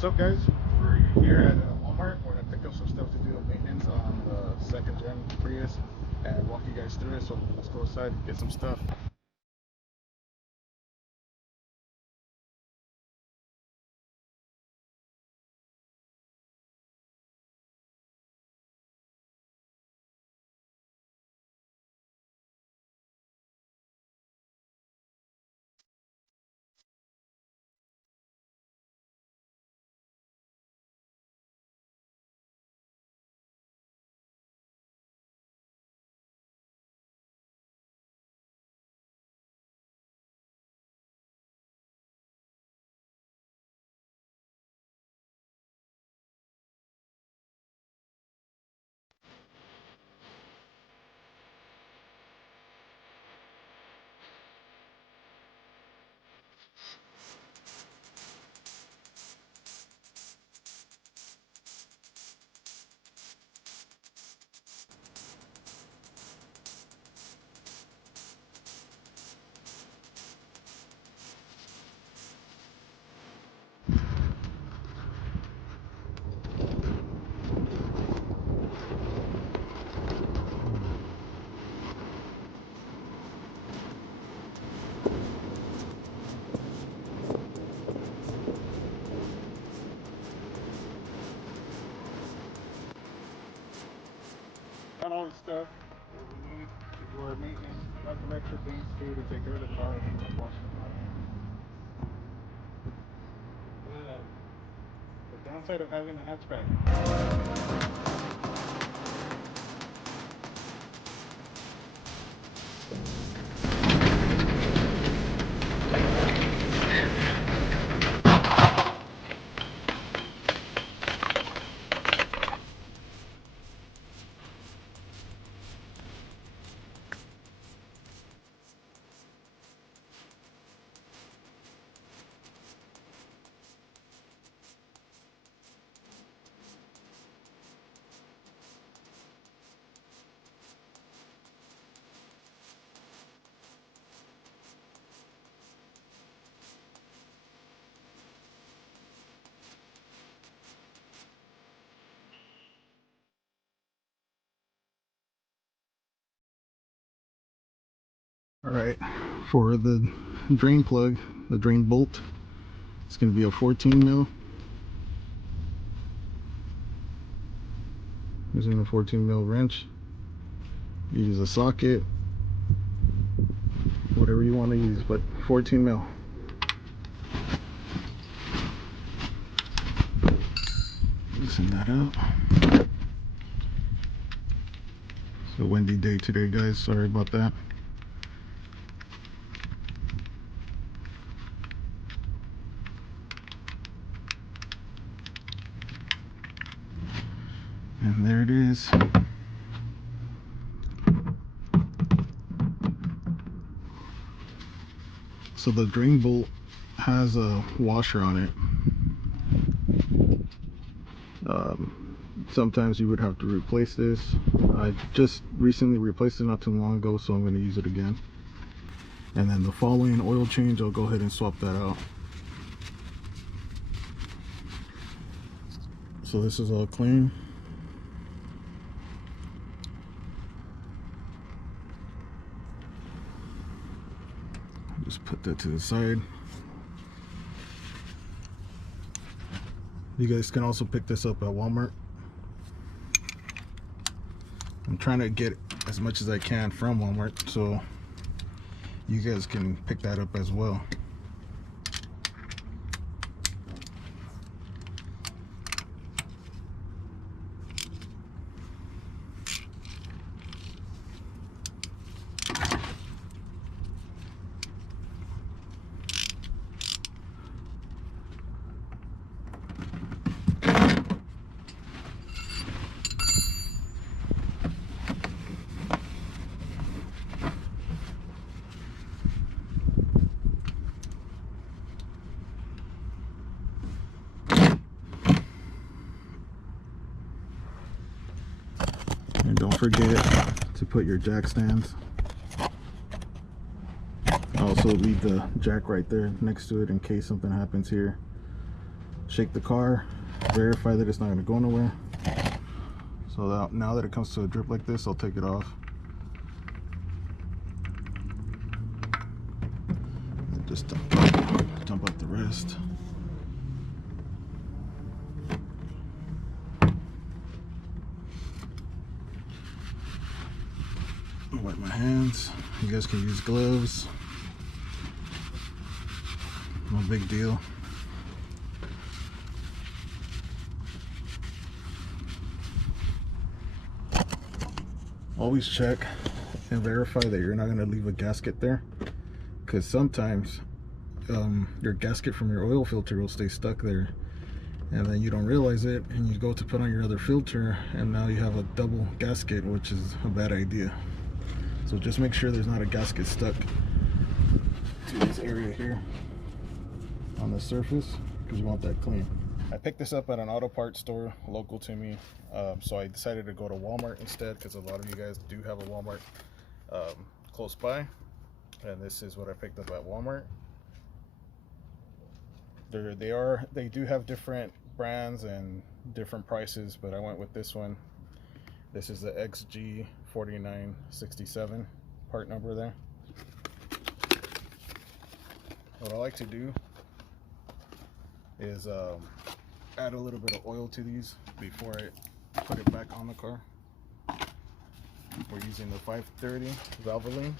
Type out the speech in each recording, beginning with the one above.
What's up, guys? We're here at Walmart. We're gonna pick up some stuff to do the maintenance on the second gen Prius and walk you guys through it. So let's go outside and get some stuff. Got all the stuff that we need to do our maintenance. Got some extra things too to take care of the car. Washing the car. The downside of having a hatchback. All right, for the drain plug, the drain bolt, it's going to be a 14 mil. Using a 14 mil wrench. You use a socket, whatever you want to use, but 14 mil. Loosen that up. It's a windy day today, guys. Sorry about that. And there it is. So the drain bolt has a washer on it. Sometimes you would have to replace this. I just recently replaced it not too long ago, so I'm going to use it again. And then the following oil change, I'll go ahead and swap that out. So this is all clean. Just put that to the side. You guys can also pick this up at Walmart. I'm trying to get as much as I can from Walmart, so you guys can pick that up as well. And don't forget to put your jack stands. Also leave the jack right there next to it in case something happens here. Shake the car, verify that it's not going to go nowhere. So that now that it comes to a drip like this, I'll take it off. And just dump out the rest. Wipe my hands. You guys can use gloves. No big deal. Always check and verify that you're not going to leave a gasket there, because sometimes your gasket from your oil filter will stay stuck there, and then you don't realize it, and you go to put on your other filter, and now you have a double gasket, which is a bad idea. So just make sure there's not a gasket stuck to this area here on the surface, because you want that clean. I picked this up at an auto parts store local to me, so I decided to go to Walmart instead, because a lot of you guys do have a Walmart close by, and this is what I picked up at Walmart. They do have different brands and different prices, but I went with this one. This is the XG4967 part number there. What I like to do is add a little bit of oil to these before I put it back on the car. We're using the 530 Valvoline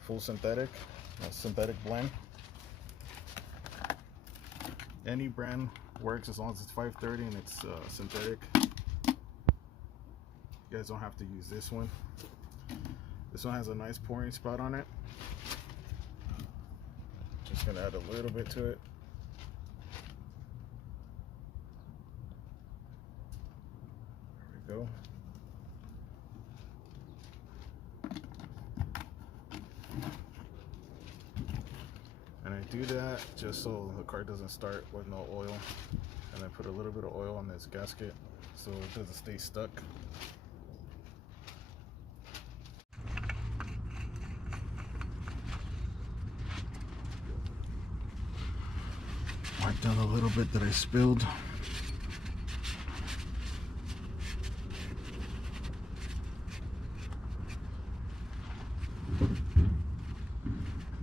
full synthetic, synthetic blend. Any brand works as long as it's 530 and it's synthetic. You guys don't have to use this one. This one has a nice pouring spot on it. Just gonna add a little bit to it. There we go. And I do that just so the car doesn't start with no oil. And I put a little bit of oil on this gasket so it doesn't stay stuck. Wipe down a little bit that I spilled.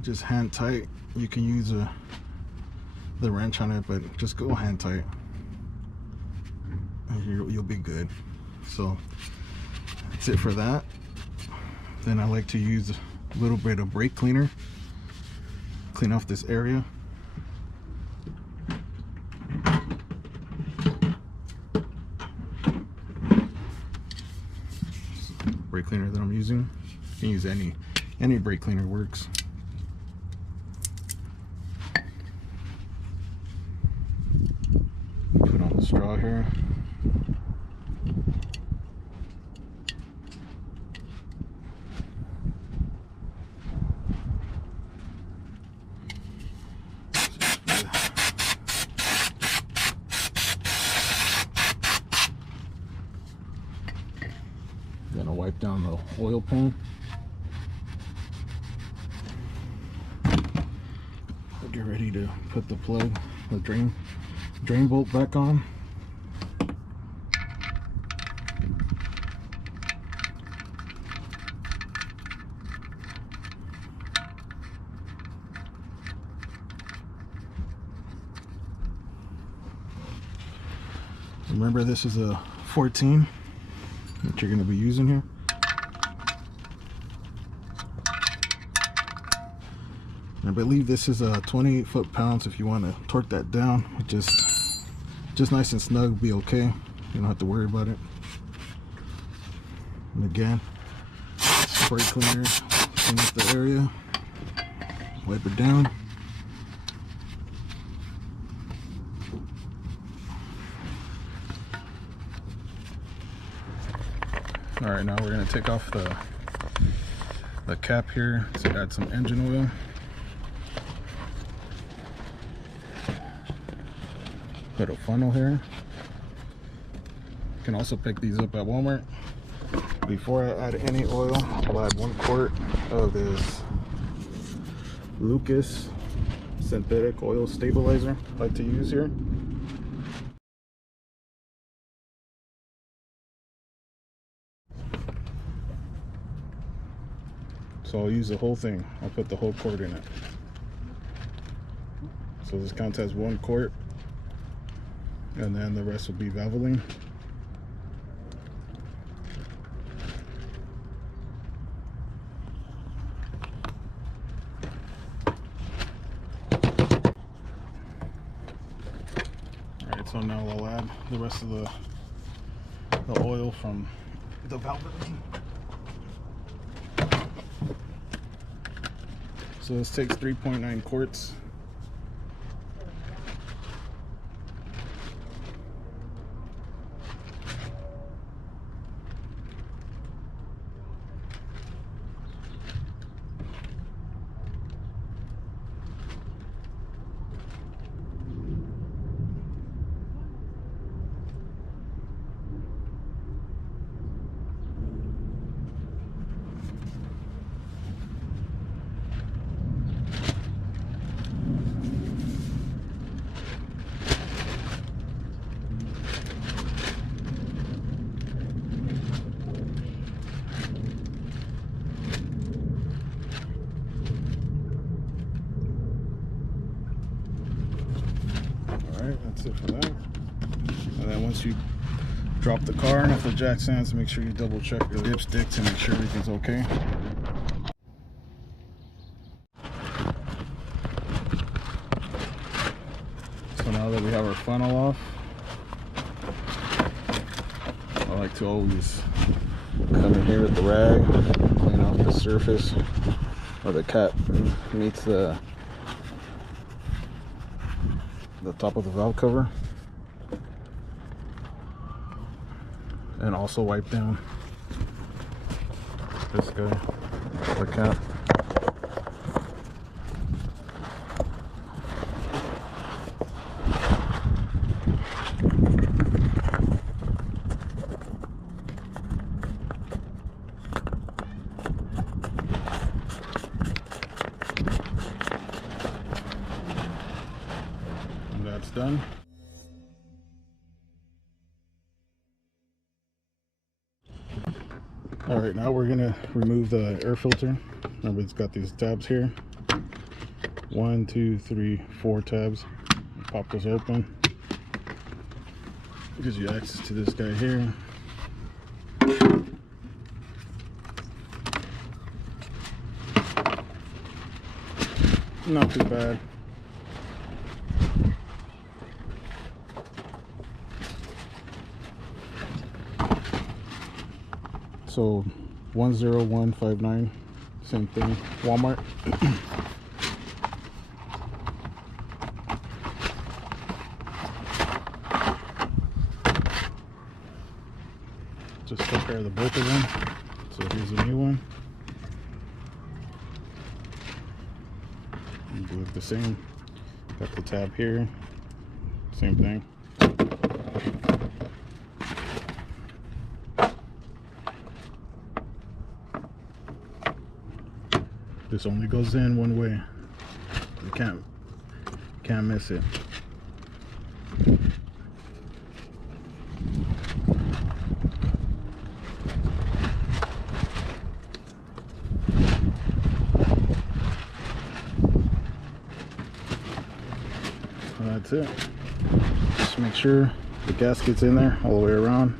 Just hand tight. You can use the wrench on it, but just go hand tight and you'll be good. So that's it for that. Then I like to use a little bit of brake cleaner, clean off this area. Brake cleaner that I'm using. You can use any brake cleaner works. Put on the straw here. down the oil pan. Get ready to put the plug, the drain bolt back on. Remember, this is a 14 that you're going to be using here. I believe this is a 28 foot-pounds. If you want to torque that down, just nice and snug, be okay. You don't have to worry about it. And again, spray cleaner, clean up the area, wipe it down. All right, now we're going to take off the cap here to add some engine oil. Put a funnel here. You can also pick these up at Walmart. Before I add any oil, I'll add 1 quart of this Lucas synthetic oil stabilizer I like to use here. So I'll use the whole thing. I'll put the whole quart in it. So this counts as 1 quart. And then the rest will be Valvoline. Alright, so now I'll add the rest of the oil from the Valvoline. So this takes 3.9 quarts. That's it for that. And then once you drop the car off the jack stands, make sure you double check your dipstick to make sure everything's okay. So now that we have our funnel off, I like to always come in here with the rag, clean off the surface where the cap meets the top of the valve cover, and also wipe down this guy, the cap. That's done. All right, now we're gonna remove the air filter. Remember, it's got these tabs here. 1, 2, 3, 4 tabs. Pop those open. Gives you access to this guy here. Not too bad. So 10159, same thing, Walmart. Just took care of the both of them. So here's a new one. And do it the same. Got the tab here. Same thing. This only goes in one way. You can't miss it. So that's it. Just make sure the gasket's in there all the way around.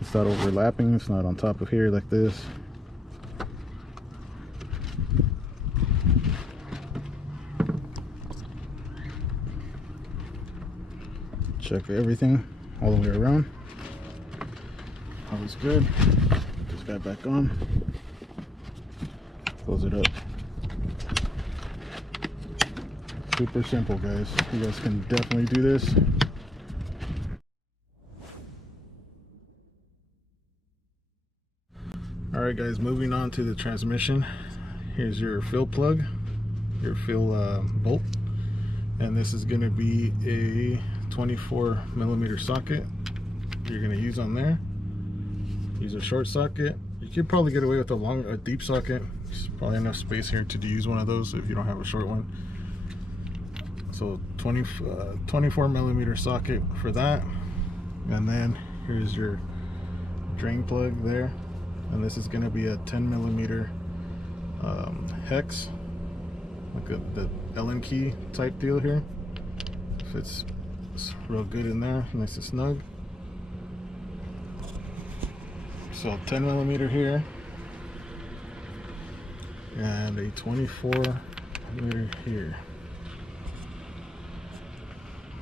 It's not overlapping, it's not on top of here like this. Check everything all the way around. Always good. Put this guy back on. Close it up. Super simple, guys. You guys can definitely do this. Alright guys, moving on to the transmission. Here's your fill plug, your fill bolt, and this is going to be a 24mm socket you're going to use on there. Use a short socket. You could probably get away with a deep socket. There's probably enough space here to use one of those if you don't have a short one. So 24mm socket for that, and then here's your drain plug there. And this is going to be a 10mm hex, like the Allen key type deal here. Fits real good in there, nice and snug. So 10mm here, and a 24mm here.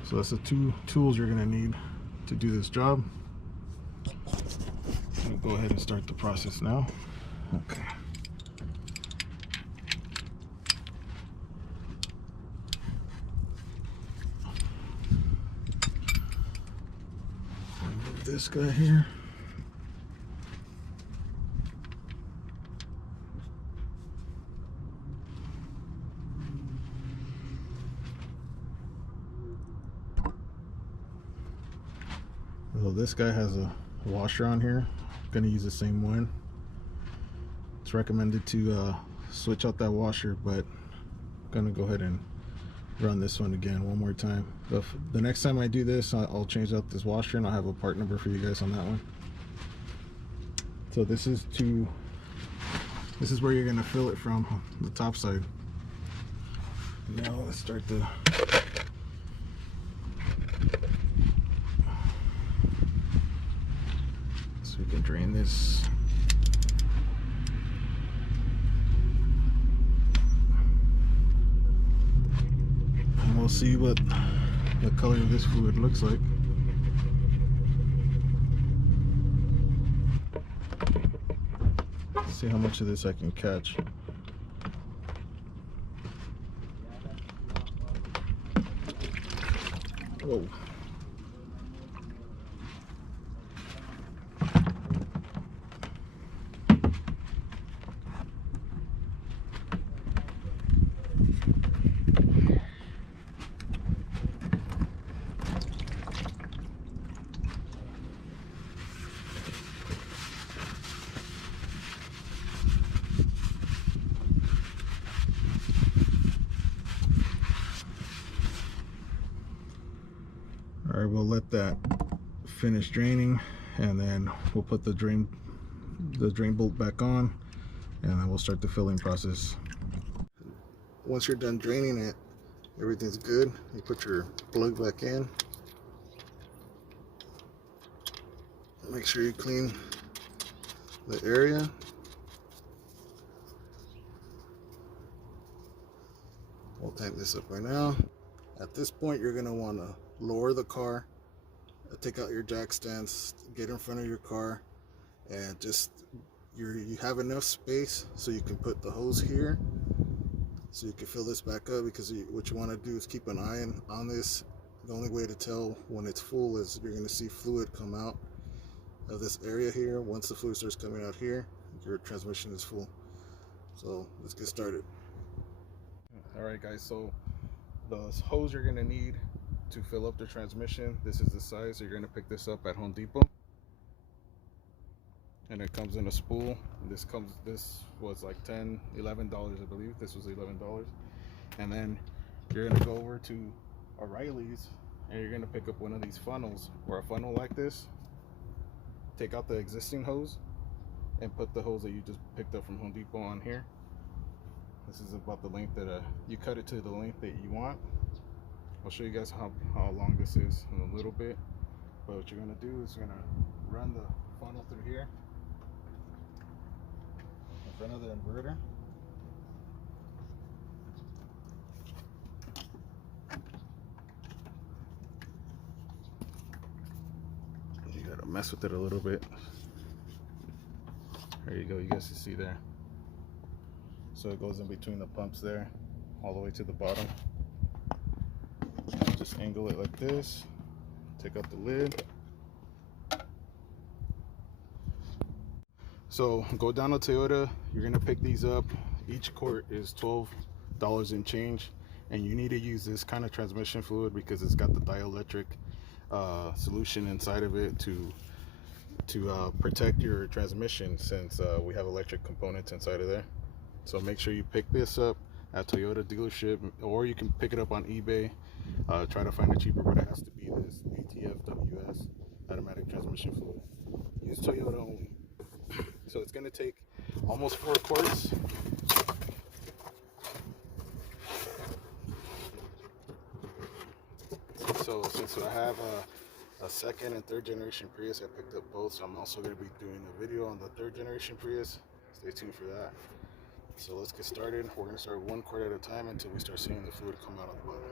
So that's the two tools you're going to need to do this job. I'll go ahead and start the process now. Okay. Move this guy here. So this guy has a washer on here. I'm gonna use the same one. It's recommended to switch out that washer, but I'm gonna go ahead and run this one again one more time. But the next time I do this, I'll change out this washer, and I'll have a part number for you guys on that one. So this is where you're gonna fill it from, the top side. Now let's start the so we can drain this. And we'll see what the color of this fluid looks like. See how much of this I can catch. Whoa. Alright, we'll let that finish draining, and then we'll put the drain bolt back on, and then we'll start the filling process. Once you're done draining it, everything's good. You put your plug back in. Make sure you clean the area. We'll tighten this up right now. At this point, you're going to want to lower the car, take out your jack stands, get in front of your car, and just you have enough space so you can put the hose here, so you can fill this back up. Because what you want to do is keep an eye on this. The only way to tell when it's full is you're going to see fluid come out of this area here. Once the fluid starts coming out here, your transmission is full. So let's get started. Alright guys, so the hose you're going to need to fill up the transmission, this is the size. So you're going to pick this up at Home Depot, and it comes in a spool. This was like $11, I believe. This was $11. And then you're gonna go over to O'Reilly's and you're gonna pick up one of these funnels, or a funnel like this. Take out the existing hose and put the hose that you just picked up from Home Depot on here. This is about the length that you cut it to the length that you want. I'll show you guys how long this is in a little bit. But what you're gonna do is you're gonna run the funnel through here in front of the inverter. You gotta mess with it a little bit. There you go, you guys can see there. So it goes in between the pumps there, all the way to the bottom. Just angle it like this, take out the lid. So go down to Toyota, you're gonna pick these up. Each quart is $12 and change, and you need to use this kind of transmission fluid because it's got the dielectric solution inside of it to protect your transmission, since we have electric components inside of there. So make sure you pick this up at Toyota dealership, or you can pick it up on eBay. Try to find it cheaper, but it has to be this ATFWS, automatic transmission fluid. Use Toyota only. So it's gonna take almost 4 quarts. So since I have a second and third generation Prius, I picked up both. So I'm also gonna be doing a video on the third generation Prius. Stay tuned for that. So let's get started. We're gonna start 1 quart at a time until we start seeing the fluid come out of the bottom.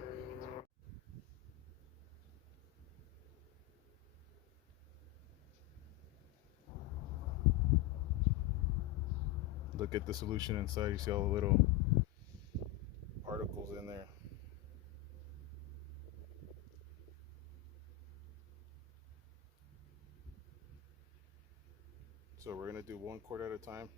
Look at the solution inside. You see all the little particles in there. So we're gonna do 1 quart at a time.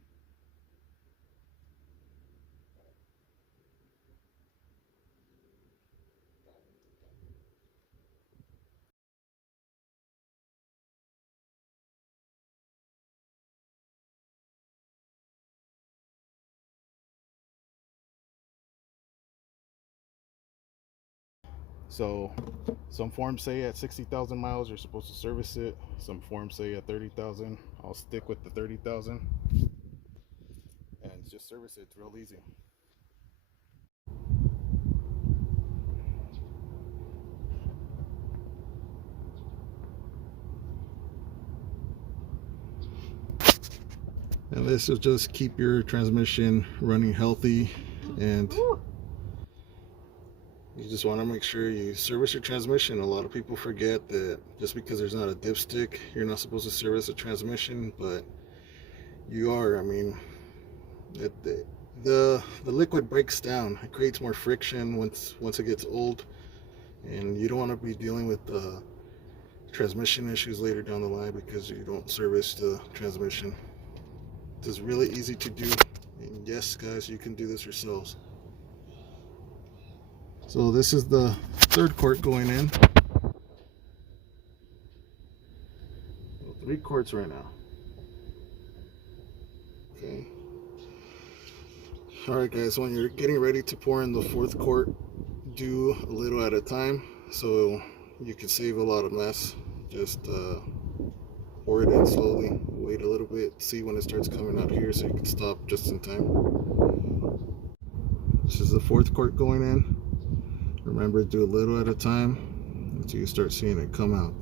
So some forms say at 60,000 miles you're supposed to service it. Some forms say at 30,000. I'll stick with the 30,000 and just service it. It's real easy. And this will just keep your transmission running healthy, and you just want to make sure you service your transmission. A lot of people forget that just because there's not a dipstick, you're not supposed to service a transmission, but you are. I mean, the liquid breaks down. It creates more friction once it gets old, and you don't want to be dealing with transmission issues later down the line because you don't service the transmission. It's really easy to do, and yes, guys, you can do this yourselves. So this is the 3rd quart going in. 3 quarts right now. Okay. Alright guys, when you're getting ready to pour in the 4th quart, do a little at a time so you can save a lot of mess. Just pour it in slowly, wait a little bit, see when it starts coming out here so you can stop just in time. This is the 4th quart going in. Remember, do a little at a time until you start seeing it come out.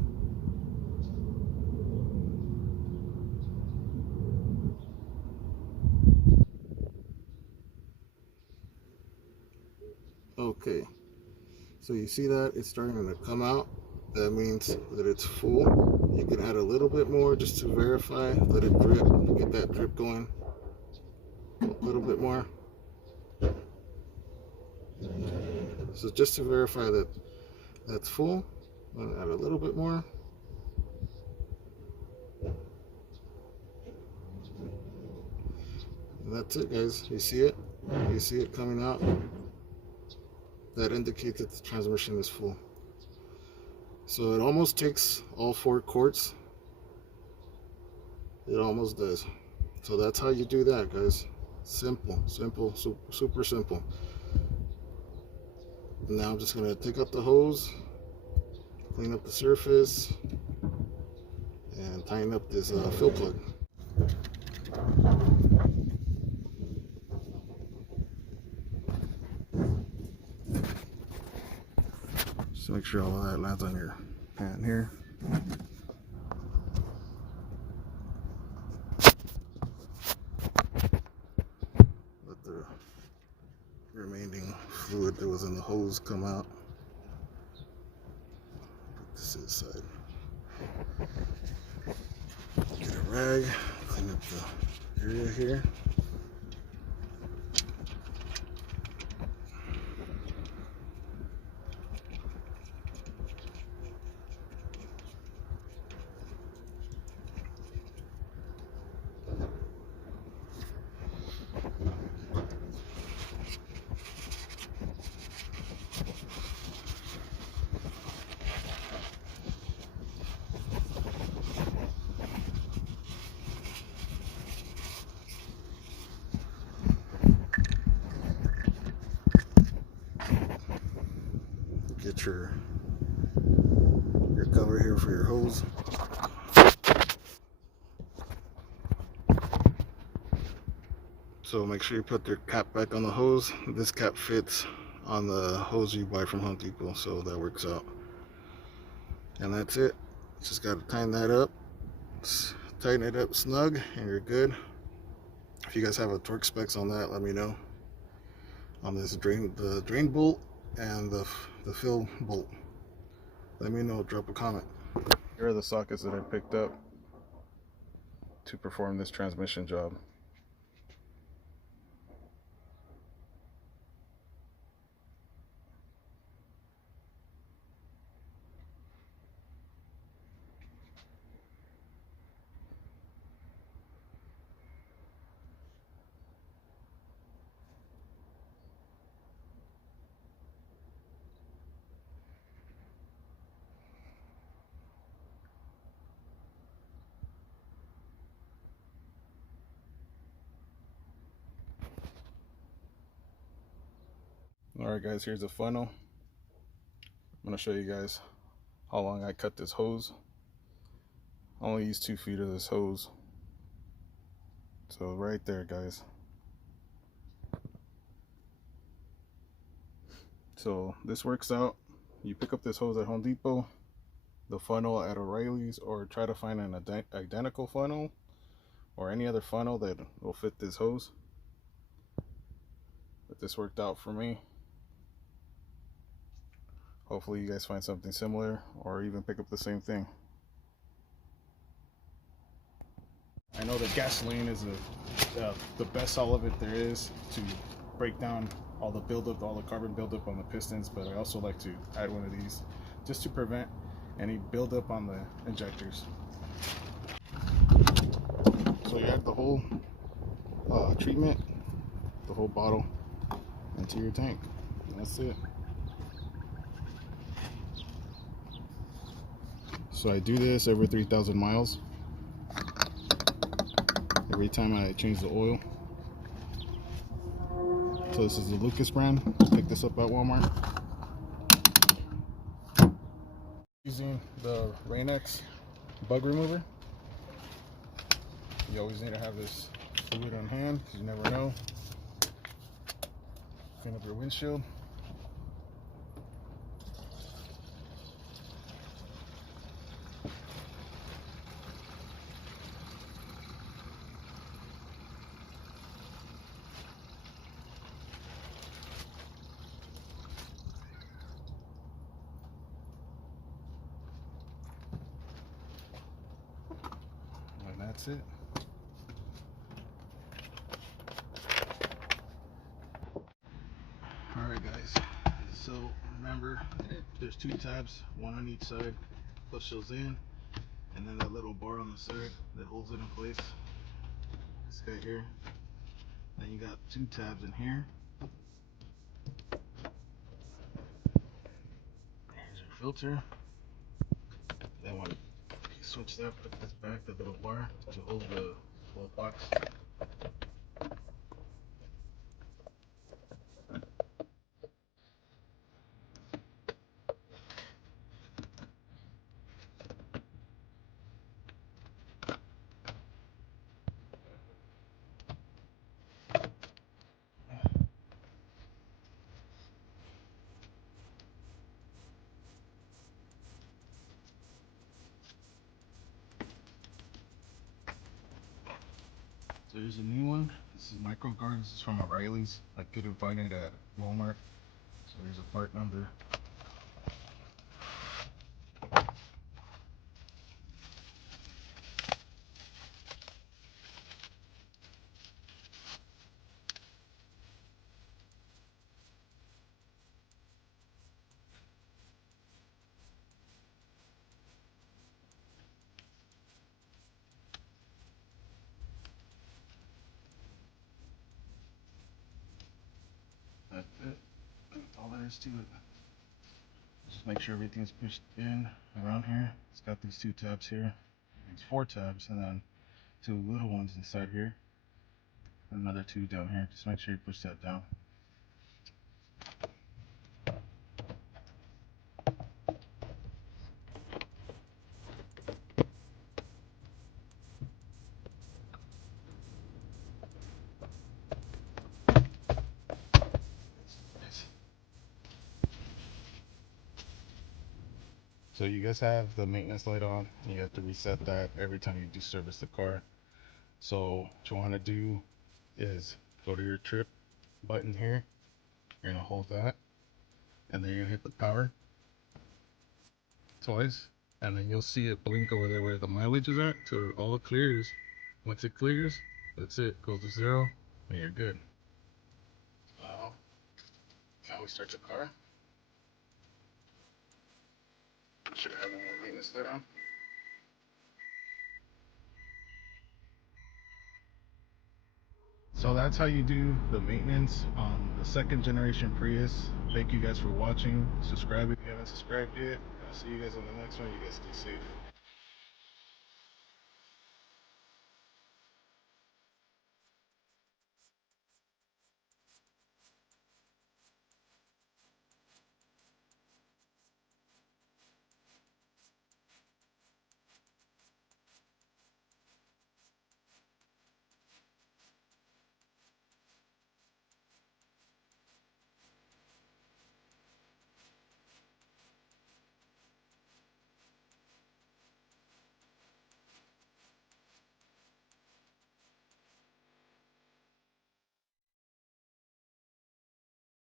Okay, so you see that it's starting to come out. That means that it's full. You can add a little bit more just to verify. Let it drip, get that drip going. A little bit more. So just to verify that that's full, I'm gonna add a little bit more. And that's it, guys. You see it? You see it coming out? That indicates that the transmission is full. So it almost takes all 4 quarts. It almost does. So that's how you do that, guys. Simple, simple, super simple. Now I'm just gonna take up the hose, clean up the surface, and tighten up this fill plug. Just make sure all of that lands on your pan here. Let the remaining fluid that was in the hose come out. Put this inside. Get a rag, clean up the area here. Get your cover here for your hose. So make sure you put your cap back on the hose. This cap fits on the hose you buy from Home Depot, so that works out. And that's it. Just got to tighten that up. Tighten it up snug and you're good. If you guys have a torque specs on that, let me know. On this the drain bolt and the fill bolt, let me know. Drop a comment. Here are the sockets that I picked up to perform this transmission job. Alright guys, here's the funnel. I'm going to show you guys how long I cut this hose. I only use 2 feet of this hose. So right there, guys. So this works out. You pick up this hose at Home Depot, the funnel at O'Reilly's, or try to find an identical funnel or any other funnel that will fit this hose. But this worked out for me. Hopefully you guys find something similar or even pick up the same thing. I know that gasoline is the best solvent there is to break down all the buildup, all the carbon buildup on the pistons, but I also like to add one of these just to prevent any buildup on the injectors. So you add the whole treatment, the whole bottle into your tank, and that's it. So I do this every 3,000 miles. Every time I change the oil. So this is the Lucas brand. Pick this up at Walmart. Using the Rain-X bug remover. You always need to have this fluid on hand because you never know. Clean up your windshield. That's it. Alright guys, so remember there's 2 tabs, one on each side. Push those in, and then that little bar on the side that holds it in place, this guy here. Then you got 2 tabs in here. Here's your filter. That one switch that, put this back, the little bar to hold the whole box. So here's a new one. This is micro guard. This is from O'Reilly's. I couldn't find it at Walmart. So here's a part number. That's it. That's all there is to it. Just make sure everything's pushed in around here. It's got these two tabs here. It's 4 tabs, and then 2 little ones inside here. And another 2 down here. Just make sure you push that down. So you guys have the maintenance light on. You have to reset that every time you do service the car. So what you want to do is go to your trip button here. You're gonna hold that, and then you're gonna hit the power twice, and then you'll see it blink over there where the mileage is at till it all clears. Once it clears, that's it. Goes to 0, and you're good. Now we start the car. Should have no maintenance light on. So that's how you do the maintenance on the 2nd generation Prius. Thank you guys for watching. Subscribe if you haven't subscribed yet. I'll see you guys on the next one. You guys stay safe.